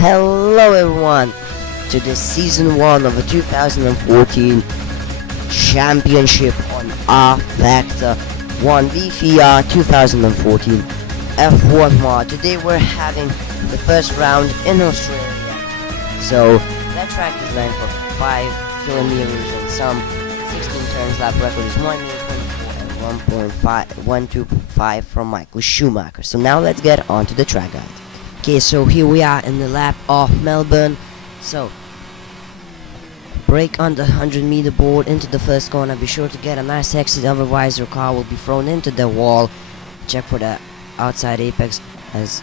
hello everyone to the season 1 of the 2014 championship on rFactor 1 VFIA 2014 F1 mod. Today we're having the first round in Australia. So that track is lined for 5 kilometers and some 16 turns. Lap record is 1 minute 24 and 1.5 from Michael Schumacher. So now let's get on to the track guide. Okay, so here we are in the lap of Melbourne. So brake on the 100-meter board into the first corner. Be sure to get a nice exit, otherwise your car will be thrown into the wall. Check for the outside apex as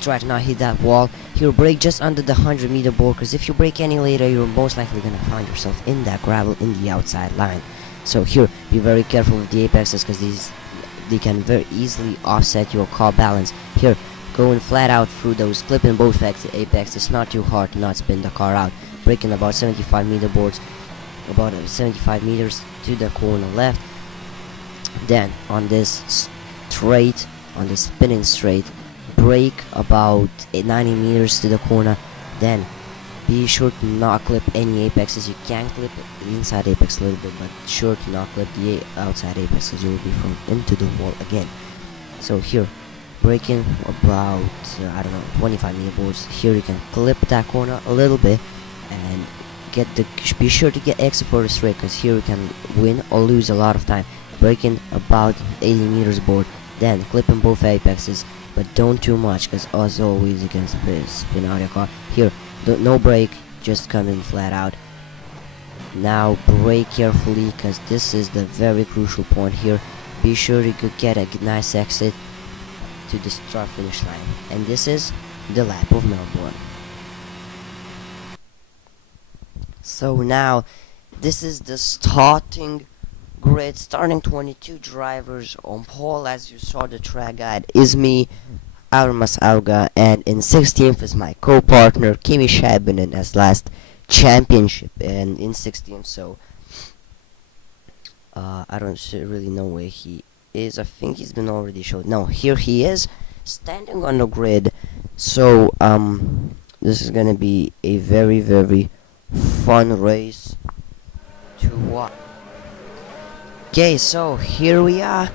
try to not hit that wall. Here, brake just under the 100-meter board, because if you brake any later, you're most likely gonna find yourself in that gravel in the outside line. So here, be very careful with the apexes, because they can very easily offset your car balance. Here, going flat out through those clipping both apex. It's not too hard to not spin the car out. Braking about 75-meter boards, about 75 meters to the corner left. Then on this straight, on the spinning straight, brake about 90 meters to the corner. Then be sure to not clip any apexes. You can clip the inside apex a little bit, but sure to not clip the outside apex, because you will be thrown into the wall again. So here, braking about 25-meter boards. Here you can clip that corner a little bit and be sure to get exit for the straight, because here you can win or lose a lot of time. Braking about 80 meters board, then clipping both apexes, but don't too much, because as always you can spin out your car. Here, no brake, just coming flat out. Now brake carefully, because this is the very crucial point here. Be sure you could get a nice exit to the start finish line, and this is the lap of Melbourne. So now this is the starting grid. Starting 22 drivers on pole, as you saw the track guide, is me, Armas Auga, and in 16th is my co-partner Kimi Scheibenen as last championship, and in 16th. So I don't really know where he is. I think he's been already showed. No, here he is standing on the grid. So this is gonna be a very, very fun race to watch. Okay, so here we are,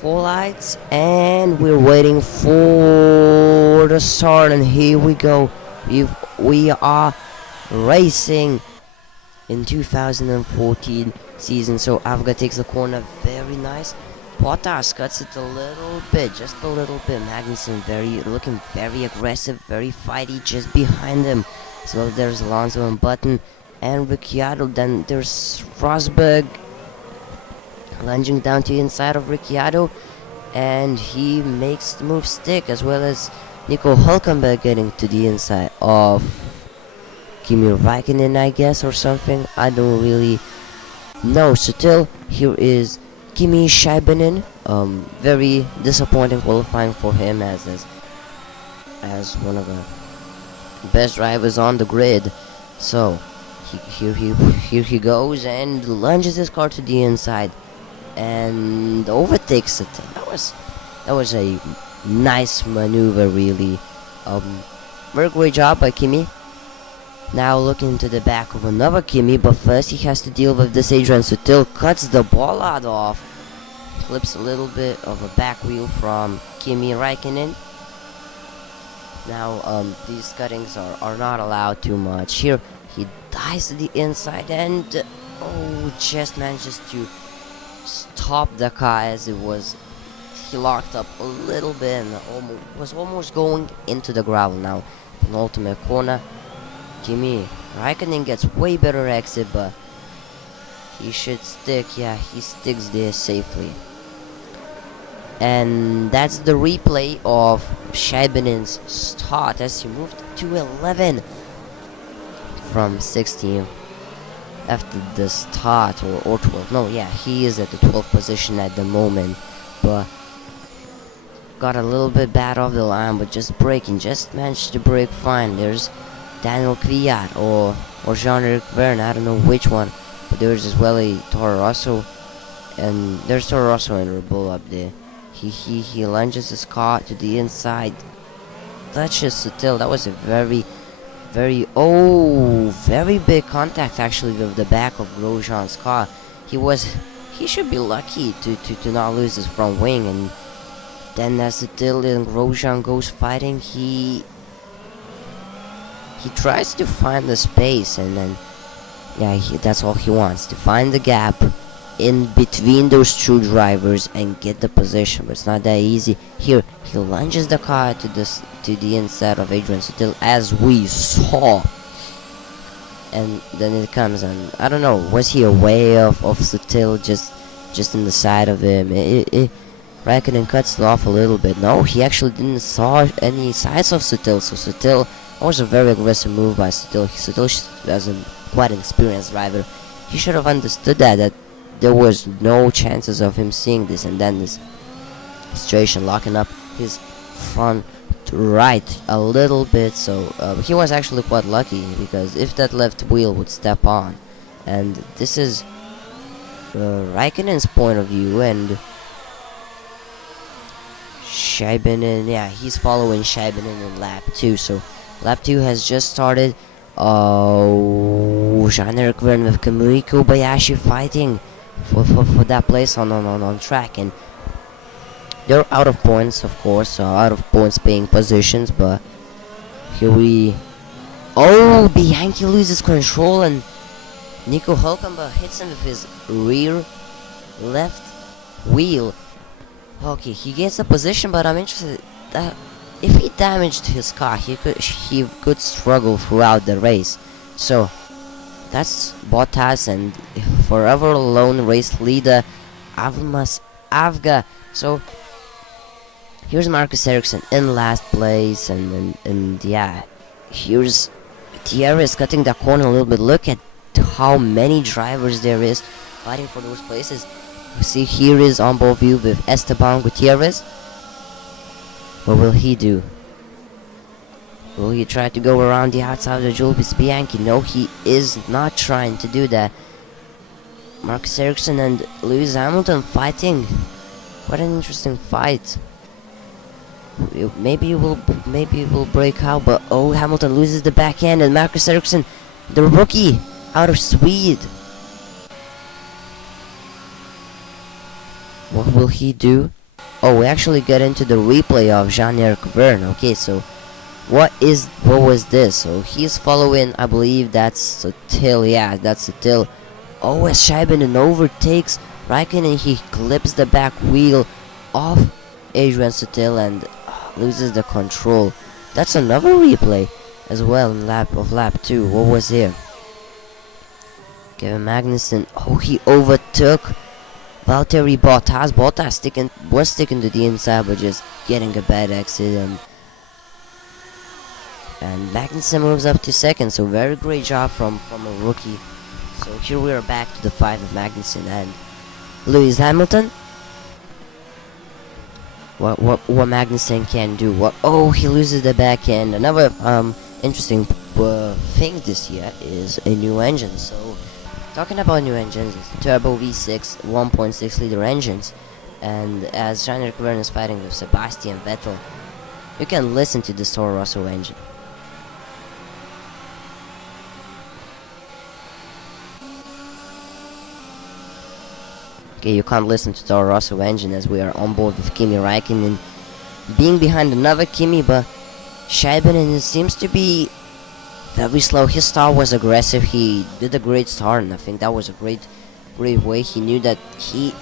4 lights, and we're waiting for the start, and here we go. We are racing in 2014 season. So Avga takes the corner, very nice. Bottas cuts it a little bit, just a little bit. Magnussen looking very aggressive, very fighty, just behind him. So there's Alonso and Button and Ricciardo. Then there's Rosberg lunging down to the inside of Ricciardo, and he makes the move stick, as well as Nico Hülkenberg getting to the inside of Kimi Räikkönen, I guess, or something. I don't really know. So still, here is Kimi Scheibenen. Very disappointing qualifying for him, as one of the best drivers on the grid. So here he goes and lunges his car to the inside and overtakes it. That was a nice maneuver, really. Very great job by Kimi. Now looking to the back of another Kimi, but first he has to deal with this Adrian Sutil. Cuts the ball out off. Clips a little bit of a back wheel from Kimi Räikkönen. Now these cuttings are not allowed too much. Here he dives to the inside and just manages to stop the car as he locked up a little bit and was almost going into the gravel. Now penultimate corner, Kimi Räikkönen gets way better exit, but he should stick. Yeah, he sticks there safely. And that's the replay of Scheibenen's start as he moved to 11 from 16 after the start, or 12. No, yeah, he is at the 12th position at the moment, but got a little bit bad off the line, but just managed to brake fine. There's Daniel Kvyat or Jean-Eric Verne, I don't know which one, but there's as well a Toro Rosso, and there's Toro Rosso and Red Bull up there. He lunges his car to the inside touches Sutil. That was a very big contact actually with the back of Grosjean's car. He should be lucky to not lose his front wing. And then as Sutil and Grosjean goes fighting, he tries to find the space, and then yeah, that's all he wants, to find the gap in between those two drivers and get the position. But it's not that easy. Here he lunges the car to the inside of Adrian Sutil, as we saw, and then it comes, and I don't know, was he away of Sutil, just in the side of him? Raikkonen cuts it off a little bit. No, he actually didn't saw any sides of Sutil. So Sutil, was a very aggressive move by Sutil. Sutil was quite an experienced driver. He should have understood that there was no chances of him seeing this, and then this situation locking up his front right a little bit. So he was actually quite lucky, because if that left wheel would step on, and this is Raikkonen's point of view, and Scheibinen, yeah, he's following Scheibinen in lap 2. So lap 2 has just started. Jean-Eric Verne with Kamui Kobayashi fighting for that place on track, and they're out of points, of course, out of points paying positions. But here Bianchi loses control, and Nico Hulkenberg hits him with his rear left wheel. Okay, he gets the position, but I'm interested that if he damaged his car, he could struggle throughout the race. So that's Bottas, and forever alone race leader Avmas Avga. So here's Marcus Ericsson in last place, and yeah, here's Gutierrez cutting that corner a little bit. Look at how many drivers there is fighting for those places. You see, here is on board view with Esteban Gutierrez. What will he do? Will he try to go around the outside of Jules Bianchi? No, he is not trying to do that. Marcus Ericsson and Lewis Hamilton fighting. What an interesting fight. Maybe it will break out, but Hamilton loses the back end, and Marcus Ericsson, the rookie out of Sweden. What will he do? We actually get into the replay of Jean-Eric Verne. Okay, so what was this? So he's following, I believe that's Sutil. Yeah, that's Sutil. As Scheibinen overtakes Raikkonen, he clips the back wheel off Adrian Sutil and loses the control. That's another replay as well in lap 2. What was here? Kevin Magnussen. He overtook Valtteri Bottas. Bottas was sticking to the inside, but just getting a bad exit, and Magnussen moves up to second. So very great job from a rookie. So here we are back to the fight of Magnussen and Lewis Hamilton. What Magnussen can do? He loses the back end. Another interesting thing this year is a new engine. So talking about new engines, it's turbo V6 1.6 liter engines, and as Jean-Eric Verne is fighting with Sebastian Vettel, you can listen to the Toro Rosso engine. Okay, you can't listen to Toro Rosso engine as we are on board with Kimi Räikkönen being behind another Kimi, but Scheibinen seems to be very slow. His start was aggressive. He did a great start, and I think that was a great way. He knew that he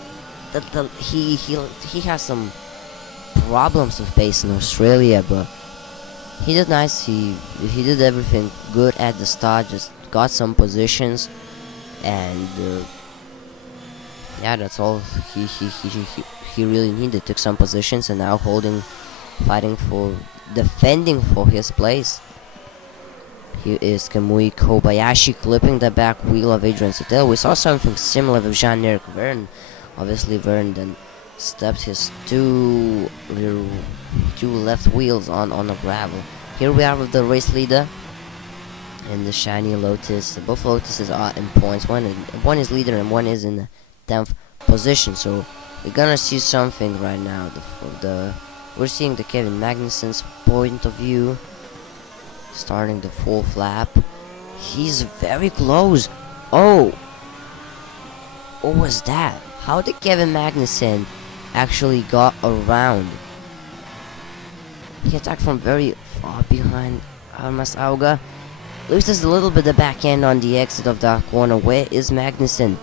has some problems with pace in Australia, but he did nice. He did everything good at the start. Just got some positions, and yeah, that's all he really needed. Took some positions, and now defending for his place. Here is Kamui Kobayashi clipping the back wheel of Adrian Sutil. We saw something similar with Jean-Eric Verne. Obviously, Verne then stepped his two left wheels on the gravel. Here we are with the race leader in the shiny Lotus. Both Lotuses are in points. One is leader and one is in the 10th position. So we're gonna see something right now. we're seeing the Kevin Magnussen's point of view, starting the full flap. He's very close. Oh, what was that? How did Kevin Magnussen actually got around? He attacked from very far behind Almas Auga. Loses a little bit of back end on the exit of that corner. Where is Magnussen?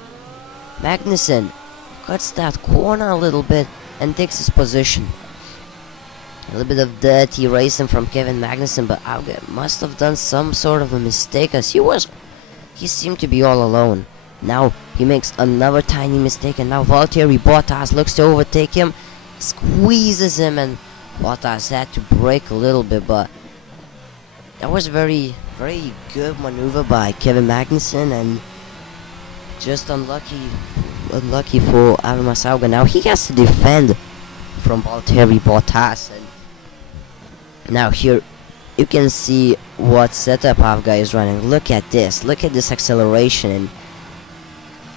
Magnussen cuts that corner a little bit and takes his position. A little bit of dirty racing from Kevin Magnussen, but Auga must have done some sort of a mistake, as he seemed to be all alone. Now he makes another tiny mistake, and now Valtteri Bottas looks to overtake him, squeezes him, and Bottas had to brake a little bit, but that was very good maneuver by Kevin Magnussen, and just unlucky for Almas Auga. Now he has to defend from Valtteri Bottas, and now here you can see what setup Auga is running. Look at this acceleration, and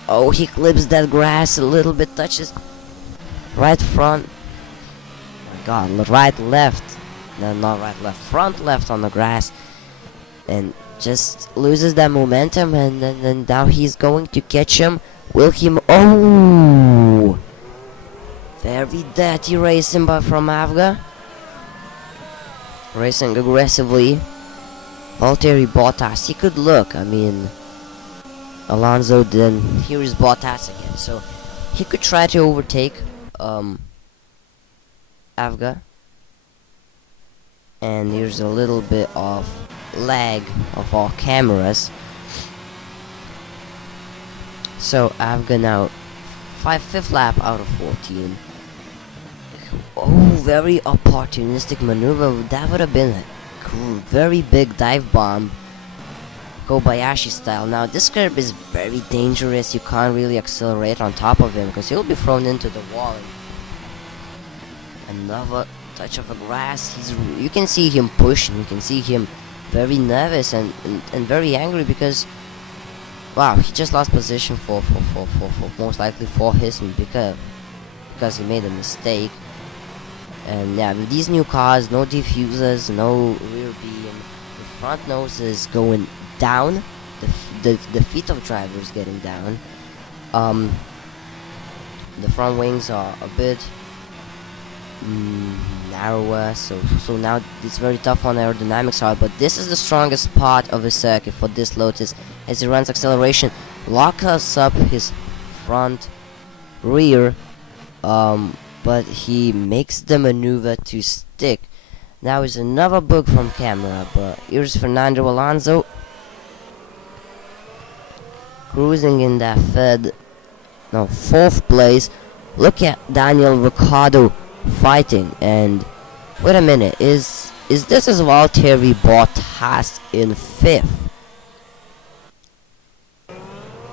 oh, he clips that grass a little bit, touches right front. Oh my God, right left. No, not right left. Front left on the grass. And just loses that momentum, and then now he's going to catch him. Will he? Oh! Very dirty racing but from Auga. Racing aggressively. Valtteri Bottas, he could look. I mean, Alonso didn't. Here is Bottas again. So he could try to overtake Auga. And here's a little bit of lag of our cameras. So Auga now fifth lap out of 14. Oh, very opportunistic maneuver. That would have been a very big dive bomb, Kobayashi style. Now this curb is very dangerous. You can't really accelerate on top of him because he'll be thrown into the wall. Another touch of a grass. You can see him pushing. You can see him very nervous and very angry because, wow, he just lost position for most likely for his because he made a mistake. And yeah, with these new cars, no diffusers, no rear beam, the front nose is going down, the feet of drivers getting down. The front wings are a bit narrower, so now it's very tough on aerodynamic side, but this is the strongest part of the circuit for this Lotus as he runs acceleration, locks up his front rear, but he makes the maneuver to stick. Now is another bug from camera, but here's Fernando Alonso cruising in that fourth place. Look at Daniel Ricciardo fighting, and wait a minute, is this as Valtteri Bottas in fifth?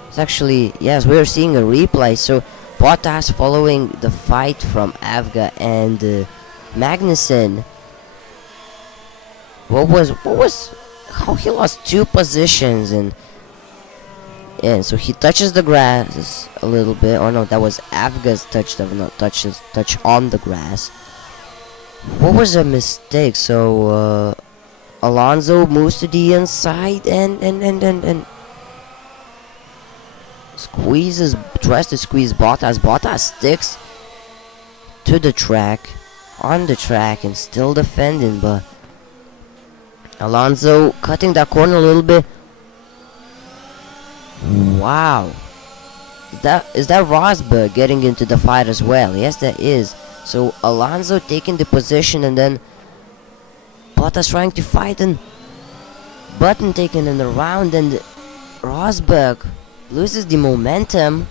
It's actually, yes, we're seeing a replay. So Bottas following the fight from Auga and Magnussen. What was how he lost 2 positions, and so he touches the grass a little bit. Oh no, that was Auga's touch on the grass. What was a mistake? So Alonso moves to the inside and tries to squeeze Bottas. Bottas sticks to the track, on the track, and still defending, but Alonso cutting that corner a little bit. Wow. Is that Rosberg getting into the fight as well? Yes, that is. So Alonso taking the position, and then Bottas trying to fight, and Button taking in the round, and Rosberg loses the momentum,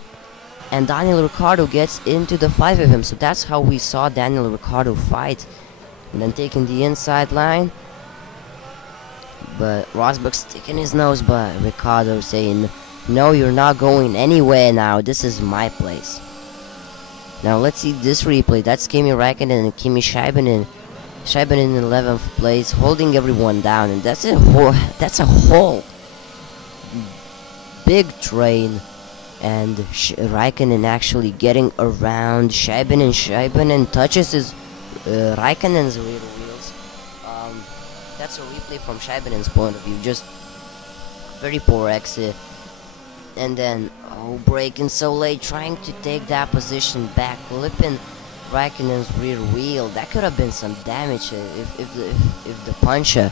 and Daniel Ricciardo gets into the fight with him. So that's how we saw Daniel Ricciardo fight, and then taking the inside line. But Rosberg sticking his nose, but Ricciardo saying, "No, you're not going anywhere now. This is my place." Now let's see this replay. That's Kimi Räikkönen and Kimi Scheibenin. Scheibenin in 11th place, holding everyone down, and that's a whole big train. And Räikkönen actually getting around Scheibenin. Scheibenin touches his Raikkonen's rear wheels. That's a replay from Scheibinen's point of view. Just very poor exit. And then, braking so late, trying to take that position back, flipping Raikkonen's rear wheel. That could have been some damage if the puncher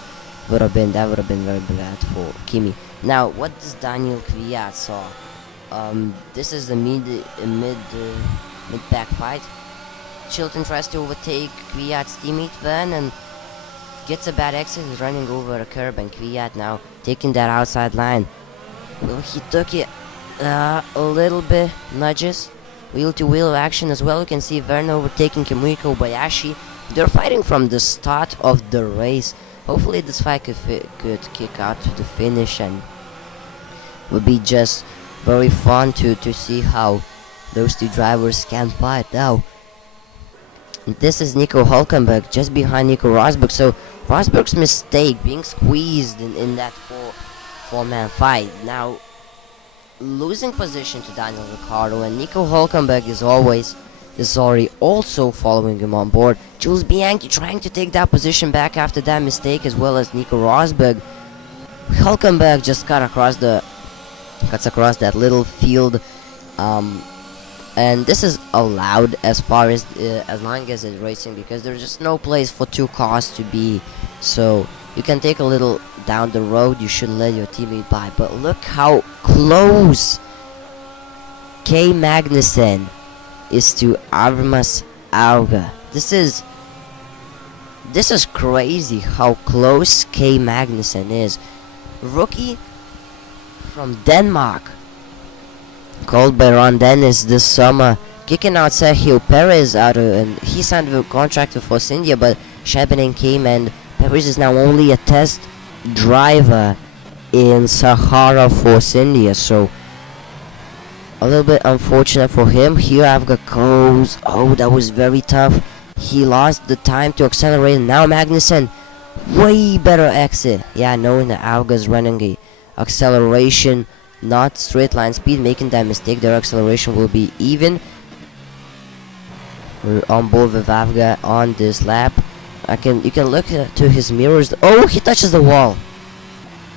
would have been. That would have been very bad for Kimi. Now, what does Daniel Kvyat saw? This is the mid back fight. Chilton tries to overtake Kvyat's teammate Van and gets a bad exit. He's running over a curb, and Kvyat now taking that outside line. Well, he took it a little bit, nudges, wheel-to-wheel action as well. You can see Verne overtaking Kamui Kobayashi. They're fighting from the start of the race. Hopefully this fight could kick out to the finish, and would be just very fun to see how those two drivers can fight. Now, this is Nico Hülkenberg just behind Nico Rosberg. So Rosberg's mistake being squeezed in that four-man fight. Now losing position to Daniel Ricciardo, and Nico Hülkenberg is also following him on board. Jules Bianchi trying to take that position back after that mistake, as well as Nico Rosberg. Hülkenberg just cuts across that little field, and this is allowed as long as it's racing, because there's just no place for two cars to be. So you can take a little down the road. You should let your teammate by. But look how close K. Magnussen is to Armas Auga. This is crazy how close K. Magnussen is. Rookie from Denmark, called by Ron Dennis this summer, kicking out Sergio Perez and he signed a contract with Force India, but Scheibinen came, and Perez is now only a test driver in Sahara Force India, so a little bit unfortunate for him. Here Avga goes. Oh, that was very tough. He lost the time to accelerate, and now Magnussen, way better exit. Yeah, knowing that Avga's running a acceleration, not straight line speed, making that mistake, their acceleration will be even. We're on board with Avga on this lap. You can look to his mirrors. Oh, he touches the wall.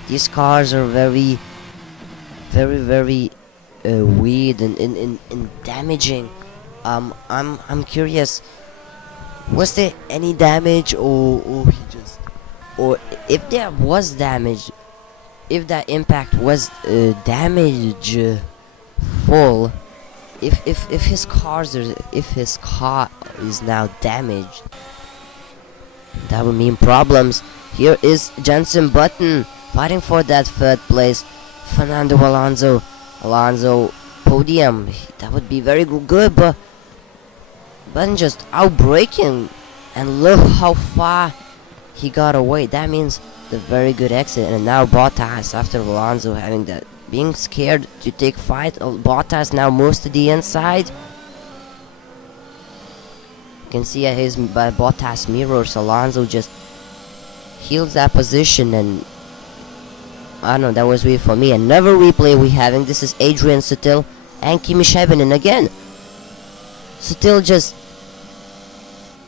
These cars are very weird and damaging. I'm curious, was there any damage, or if there was damage, if that impact was damage full, if his car is now damaged, that would mean problems. Here is Jenson Button fighting for that third place. Fernando Alonso podium, that would be very good, but Button just outbraking, and look how far he got away. That means the very good exit. And now Bottas, after Alonso having that, being scared to take fight, Bottas now moves to the inside. You can see at his Bottas mirrors, Alonso just heals that position, and I don't know, that was weird for me. Another replay we having. This is Adrian Sutil and Kimi Scheibinen again. Sutil just,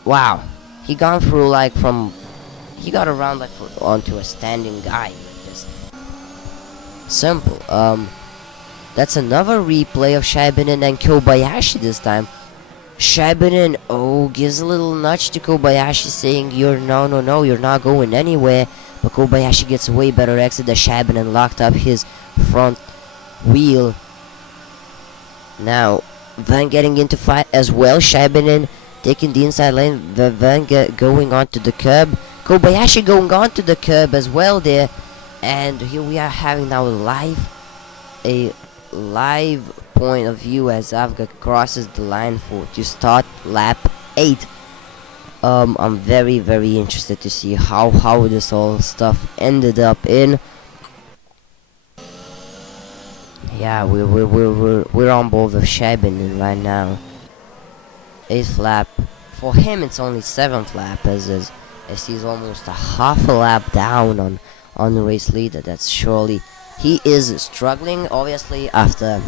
wow, he gone through he got around onto a standing guy like this. Simple. That's another replay of Scheibinen and Kobayashi this time. Scheibinen, gives a little nudge to Kobayashi, saying you're not going anywhere. But Kobayashi gets a way better exit than Scheibinen, locked up his front wheel. Now Van getting into fight as well. Scheibinen taking the inside lane. Van going onto the curb. Kobayashi going onto the curb as well there. And here we are having now a live point of view as Avga crosses the line to start lap 8. I'm very interested to see how this all stuff ended up in. Yeah, we're on board with Scheibinen right now. 8th lap. For him it's only 7th lap, as he's almost a half a lap down on the race leader. That's surely, he is struggling obviously after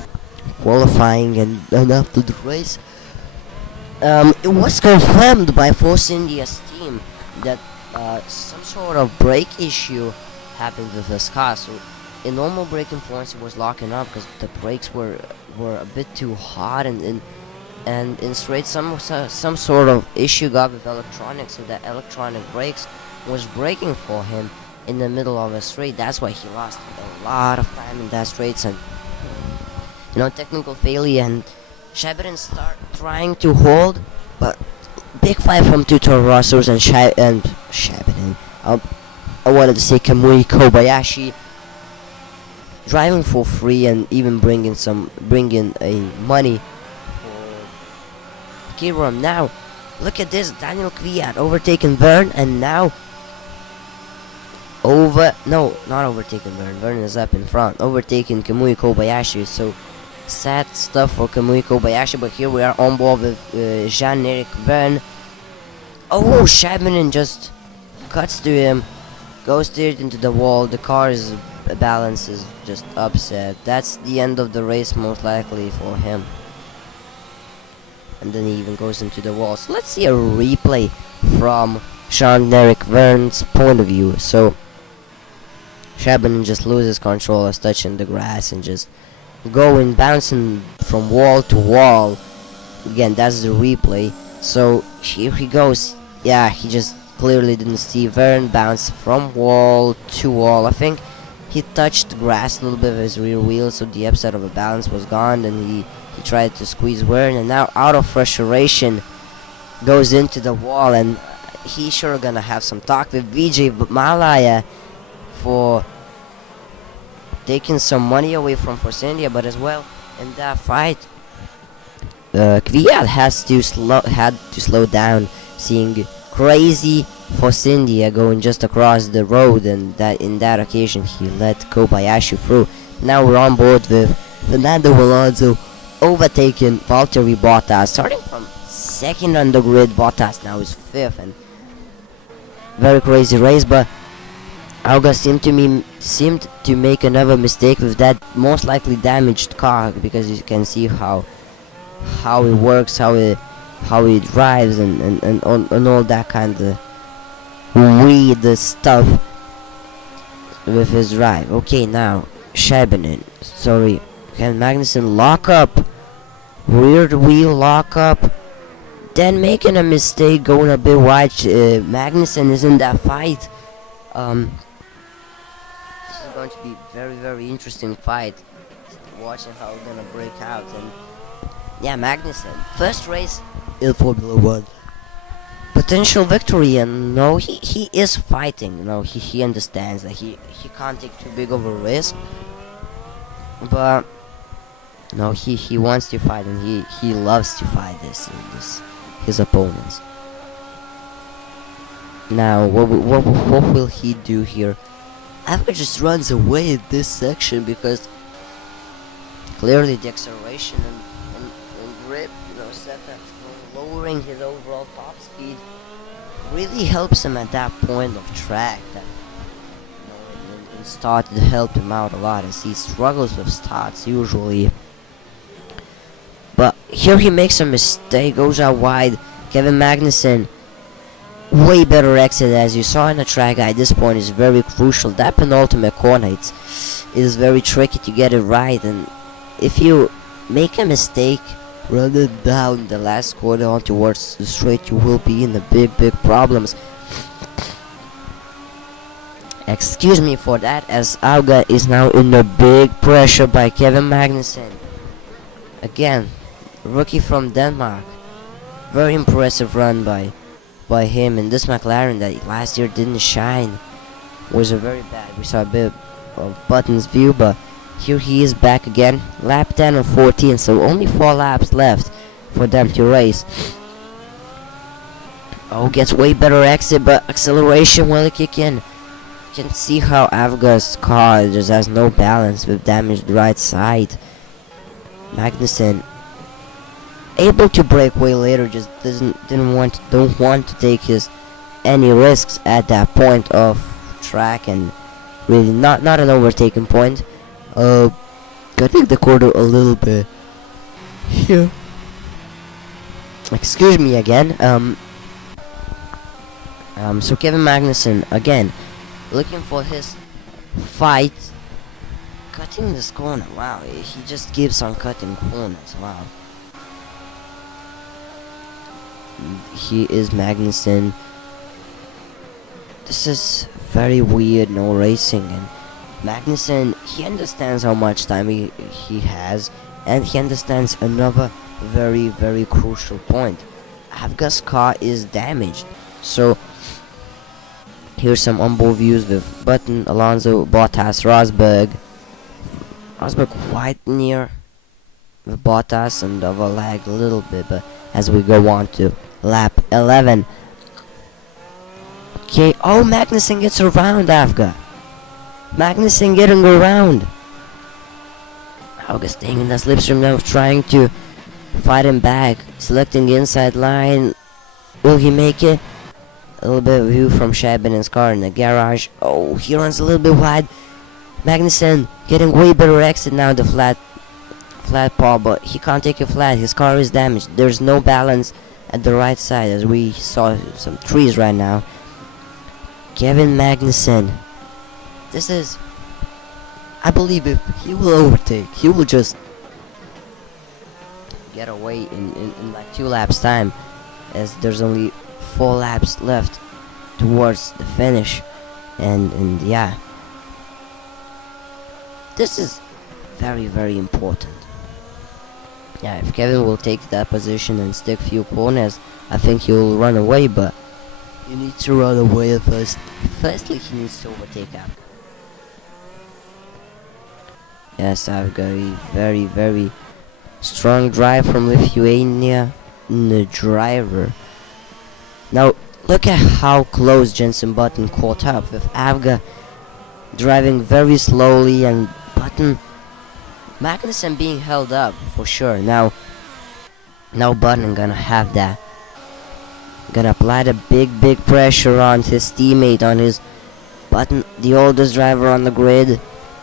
qualifying and after the race. It was confirmed by Force India's team that some sort of brake issue happened with this car. So in normal braking points, it was locking up because the brakes were a bit too hot, and in straight some sort of issue got with electronics, so that electronic brakes was braking for him in the middle of a straight. That's why he lost a lot of time in that straight, and technical failure, and Shabarin start trying to hold, but big fight from two Toro Rossos and Shabarin. I wanted to say Kamui Kobayashi driving for free and even bringing a money for Kiram. Now look at this, Daniel Kvyat overtaking Verne, and now not overtaking Verne. Verne is up in front, overtaking Kamui Kobayashi. So sad stuff for Kamui Kobayashi, but here we are on board with Jean-Eric Verne. Oh, Shabanin just cuts to him, goes straight into the wall. The car's balance is just upset. That's the end of the race most likely for him. And then he even goes into the wall. So let's see a replay from Jean-Eric Verne's point of view. So Shabanin just loses control as touching the grass and just bouncing from wall to wall. Again, that's the replay. So here he goes. Yeah, he just clearly didn't see Verne bounce from wall to wall. I think he touched the grass a little bit with his rear wheel, so the upset of the balance was gone, and he tried to squeeze Verne, and now out of frustration goes into the wall, and he's sure gonna have some talk with Vijay Malaya for taking some money away from Force India, but as well in that fight Kvyat had to slow down, seeing crazy Force India going just across the road, and that in that occasion he let Kobayashi through. Now we're on board with Fernando Alonso overtaking Valtteri Bottas, starting from second on the grid. Bottas now is fifth, and very crazy race, but Auga seemed to make another mistake with that most likely damaged car, because you can see how it works, how it drives, and all that kind of weird stuff with his drive. Okay, now Shabanin, sorry, can Magnussen lock up, rear wheel lock up, then making a mistake, going a bit wide. Magnussen is in that fight. This is going to be very interesting fight, watching how it's gonna break out. And yeah, Magnussen, first race in Formula 1, potential victory, and no, he is fighting. He understands that he can't take too big of a risk, but no, he wants to fight, and he loves to fight his opponents. Now what will he do here? Ava just runs away in this section, because clearly the acceleration and grip, setup, lowering his overall top speed really helps him at that point of track. That and started to help him out a lot, as he struggles with starts usually. But here he makes a mistake, goes out wide. Kevin Magnussen, way better exit, as you saw in the track guide. This point is very crucial. That penultimate corner, it is very tricky to get it right, and if you make a mistake running down the last corner on towards the straight, you will be in the big problems. Excuse me for that, as Auga is now in the big pressure by Kevin Magnussen. Again, rookie from Denmark. Very impressive run by him, and this McLaren that last year didn't shine was a very bad. We saw a bit of Button's view, but here he is back again. Lap 10 and 14, so only 4 laps left for them to race. Oh, gets way better exit, but acceleration will kick in. You can see how Avga's car just has no balance with damaged right side. Magnussen able to break way later, just don't want to take any risks at that point of track, and really not an overtaking point. Cutting the corner a little bit here. excuse me again. So Kevin Magnussen again, looking for his fight, cutting this corner. Wow, he just keeps on cutting corners. Wow. He is Magnussen. This is very weird, no racing, and Magnussen, he understands how much time he has, and he understands another very crucial point. Avga's car is damaged. So here's some onboard views with Button, Alonso, Bottas, Rosberg quite near with Bottas and overlagged a little bit, but as we go on to lap 11. Okay, oh, Magnussen gets around Avga. Magnussen getting around. Avga staying in the slipstream now, trying to fight him back, selecting the inside line. Will he make it? A little bit of view from Shabin's car in the garage. Oh, he runs a little bit wide. Magnussen getting way better exit now, the flat paw, but he can't take it flat. His car is damaged. There's no balance at the right side, as we saw some trees right now. Kevin Magnussen. This is, I believe if he will overtake, he will just get away in like 2 laps time, as there's only 4 laps left towards the finish. And yeah, this is very important. Yeah, if Kevin will take that position and stick few corners, I think he will run away, but he needs to run away first. Firstly, he needs to overtake Avga. Yes, Avga, very strong drive from Lithuania, the driver. Now, look at how close Jenson Button caught up with Avga driving very slowly, and Button, Magnussen being held up for sure. Now Button gonna have that. Gonna apply the big pressure on his teammate, on his Button, the oldest driver on the grid,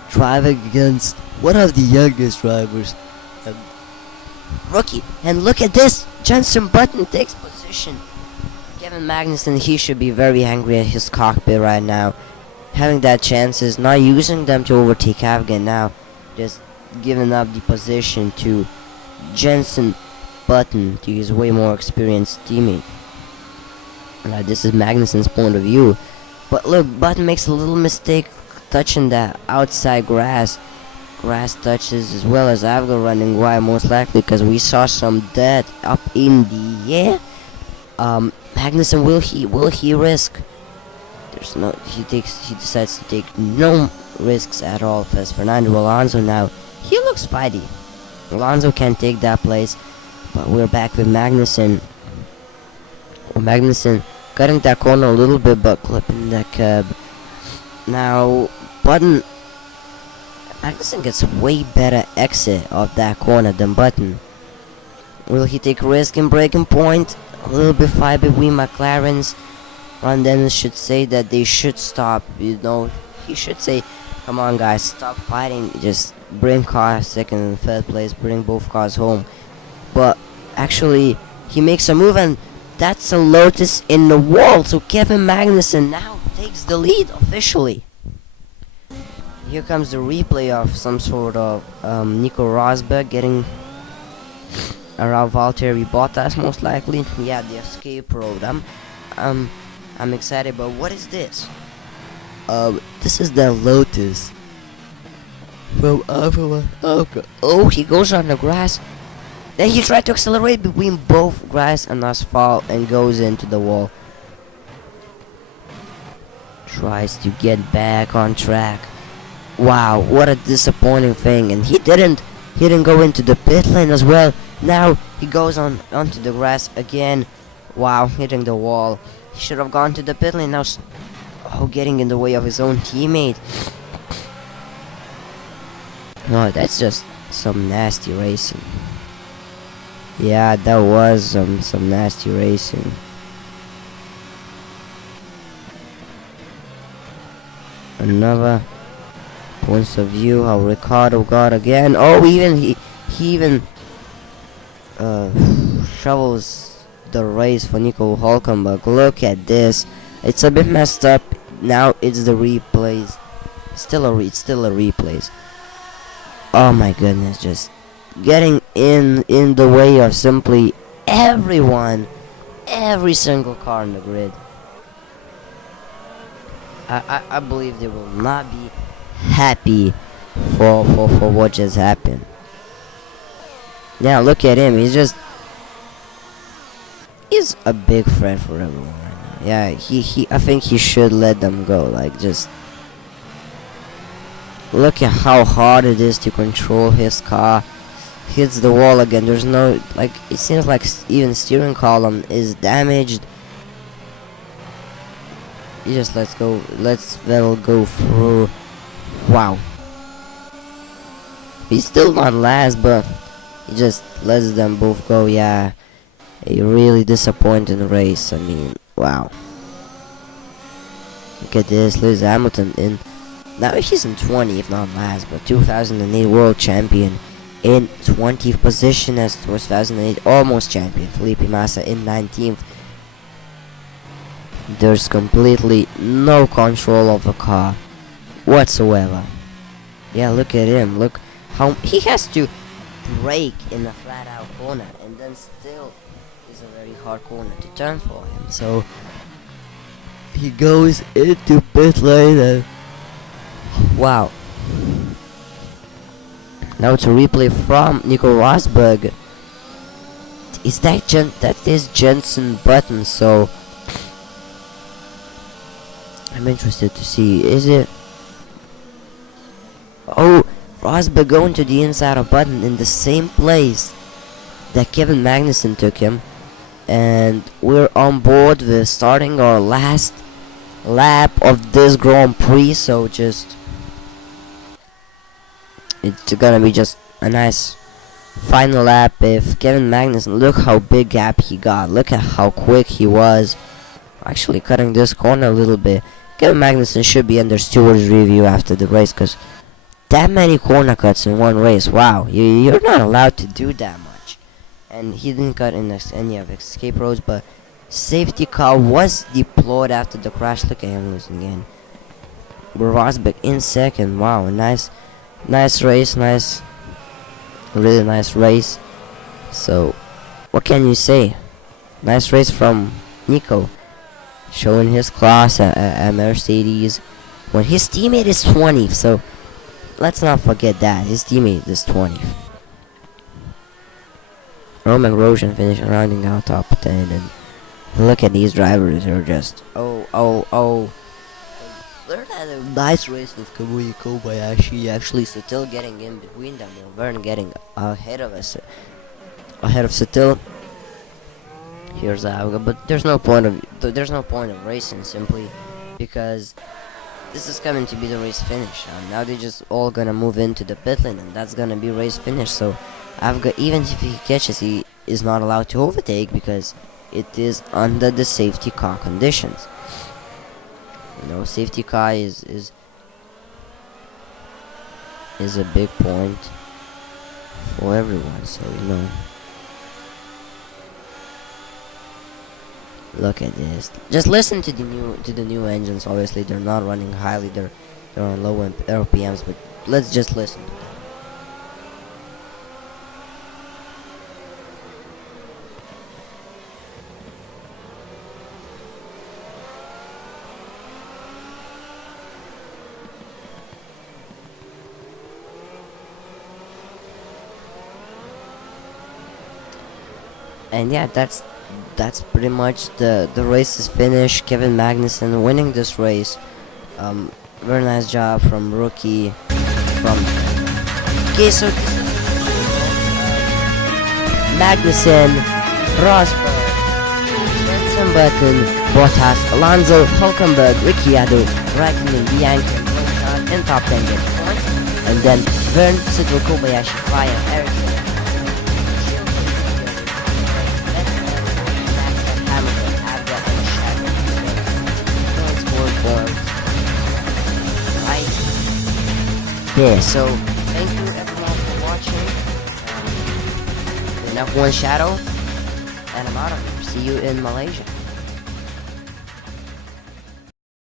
driving against one of the youngest drivers, rookie. And look at this, Jenson Button takes position. Kevin Magnussen, he should be very angry at his cockpit right now, having that chances, not using them to overtake Avga, now just giving up the position to Jenson Button, to his way more experienced teammate. This is Magnussen's point of view, but look, Button makes a little mistake touching that outside grass touches, as well as Avga running wide, most likely because we saw some dirt up in the air. Magnussen, will he risk? There's no, he decides to take no risks at all. As Fernando Alonso now, he looks fighty. Alonso can't take that place, but we're back with Magnussen. Magnussen cutting that corner a little bit, but clipping that curb. Now Button, Magnussen gets way better exit of that corner than Button. Will he take risk in breaking point? A little bit fight between McLarens. Ron Dennis should say that they should stop. You know, he should say, come on guys, stop fighting, just bring cars second and third place, bring both cars home. But actually he makes a move, and that's a Lotus in the wall, so Kevin Magnussen now takes the lead officially. Here comes the replay of some sort of Nico Rosberg getting around Valtteri Bottas, most likely. Yeah, the escape road. I'm excited, but what is this? This is the Lotus from Alpha. Oh, he goes on the grass. Then he tried to accelerate between both grass and asphalt and goes into the wall. Tries to get back on track. Wow, what a disappointing thing. And he didn't go into the pit lane as well. Now he goes onto the grass again. Wow, hitting the wall. He should have gone to the pit lane. Now getting in the way of his own teammate. No, that's just some nasty racing. Yeah, that was some nasty racing. Another points of view how Ricardo got again. Oh, he even shovels the race for Nico Hulkenberg. Look at this. It's a bit messed up. Now it's the replays. It's still a replays. Oh my goodness, just getting in the way of simply everyone, every single car in the grid. I believe they will not be happy for what just happened. Now look at him. He's a big threat for everyone right now. Yeah, I think he should let them go. Like, just look at how hard it is to control his car. Hits the wall again. There's no, like, it seems like even steering column is damaged. He just lets Vettel go through. Wow. He's still not last, but he just lets them both go. Yeah, a really disappointing race. I mean, wow. Look at this, Lewis Hamilton in, now he's in 20th, if not last, but 2008 world champion in 20th position as 2008 almost champion. Felipe Massa in 19th. There's completely no control of the car whatsoever. Yeah, look at him. Look how he has to brake in a flat out corner, and then still is a very hard corner to turn for him. So he goes into pit lane and wow. Now it's a replay from Nico Rosberg. That is Jensen Button, so I'm interested to see. Is it? Oh, Rosberg going to the inside of Button in the same place that Kevin Magnussen took him. And we're on board with starting our last lap of this Grand Prix, so just it's gonna be just a nice final lap. If Kevin Magnussen, look how big gap he got, look at how quick he was, actually cutting this corner a little bit. Kevin Magnussen should be under steward's review after the race, because that many corner cuts in one race, wow, you're not allowed to do that much. And he didn't cut in any of escape roads, but safety car was deployed after the crash. Look at him losing again. Rosberg in second. Wow, nice race, really nice race. So what can you say? Nice race from Nico, showing his class at Mercedes when his teammate is 20th. So let's not forget that his teammate is 20th. Roman Grosjean finished rounding out top 10, and look at these drivers. They're just oh. Learn had a nice race with Kamui Kobayashi. Actually, Sutil getting in between them. Verne getting ahead of Sutil. Here's Auga, but there's no point of racing, simply because this is coming to be the race finish. Now they're just all gonna move into the pit lane, and that's gonna be race finish. So Auga, even if he catches, he is not allowed to overtake because it is under the safety car conditions. You know, safety car is a big point for everyone. So you know, look at this. Just listen to the new engines. Obviously, they're not running highly. They're on low RPMs. But let's just listen to them. And yeah, that's pretty much the race is finished. Kevin Magnussen winning this race. Very nice job from rookie. Okay, so Magnussen, Rosberg, Jensen Button, Bottas, Alonso, Hulkenberg, Ricciardo, Raikkonen, Bianchi, and in top 10 getting points. And then Verne, Sutil, Kobayashi, Ryan, Ericsson, yeah, so thank you everyone for watching. Enough one shadow, and I'm out of here. see you in Malaysia.